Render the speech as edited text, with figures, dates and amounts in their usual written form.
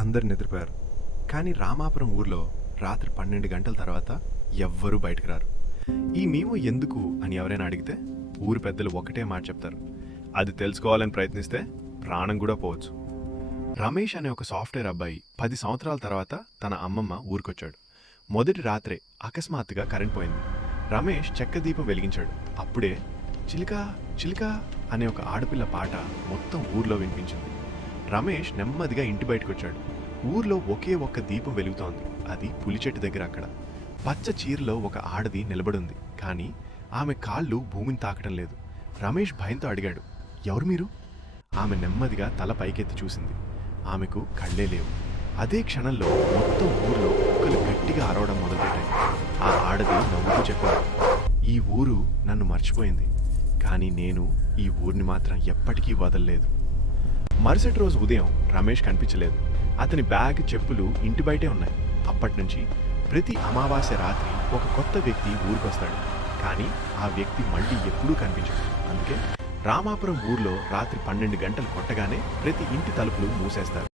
అందరు నిద్రపోయారు. కానీ రామాపురం ఊర్లో రాత్రి 12 గంటల తర్వాత ఎవ్వరూ బయటకు రారు. ఈ మేము ఎందుకు అని ఎవరైనా అడిగితే ఊరి పెద్దలు ఒకటే మాట చెప్తారు. అది తెలుసుకోవాలని ప్రయత్నిస్తే ప్రాణం కూడా పోవచ్చు. రమేష్ అనే ఒక సాఫ్ట్వేర్ అబ్బాయి 10 సంవత్సరాల తర్వాత తన అమ్మమ్మ ఊరికొచ్చాడు. మొదటి రాత్రే అకస్మాత్తుగా కరెంట్ పోయింది. రమేష్ చెక్క దీపం వెలిగించాడు. అప్పుడే చిలుక చిలుక అనే ఒక ఆడపిల్ల పాట మొత్తం ఊర్లో వినిపించింది. రమేష్ నెమ్మదిగా ఇంటి బయటకు వచ్చాడు. ఊర్లో ఒకే ఒక్క దీపం వెలుగుతోంది. అది పులి చెట్టు దగ్గర. అక్కడ పచ్చ చీరలో ఒక ఆడది నిలబడుంది. కానీ ఆమె కాళ్ళు భూమిని తాకడం లేదు. రమేష్ భయంతో అడిగాడు, ఎవరు మీరు? ఆమె నెమ్మదిగా తల పైకెత్తి చూసింది. ఆమెకు కళ్ళే లేవు. అదే క్షణంలో మొత్తం ఊర్లో కుక్కలు గట్టిగా అరవడం మొదలుపెట్టాయి. ఆ ఆడది నవ్వుతూ చెప్పాడు, ఈ ఊరు నన్ను మర్చిపోయింది, కానీ నేను ఈ ఊరిని మాత్రం ఎప్పటికీ వదలలేదు. మరుసటి రోజు ఉదయం రమేష్ కనిపించలేదు. అతని బ్యాగ్, చెప్పులు ఇంటి బయటే ఉన్నాయి. అప్పటి నుంచి ప్రతి అమావాస్య రాత్రి ఒక కొత్త వ్యక్తి ఊరికొస్తాడు. కానీ ఆ వ్యక్తి మళ్ళీ ఎప్పుడూ కనిపించడు. అందుకే రామాపురం ఊర్లో రాత్రి 12 గంటలు కొట్టగానే ప్రతి ఇంటి తలుపులు మూసేస్తారు.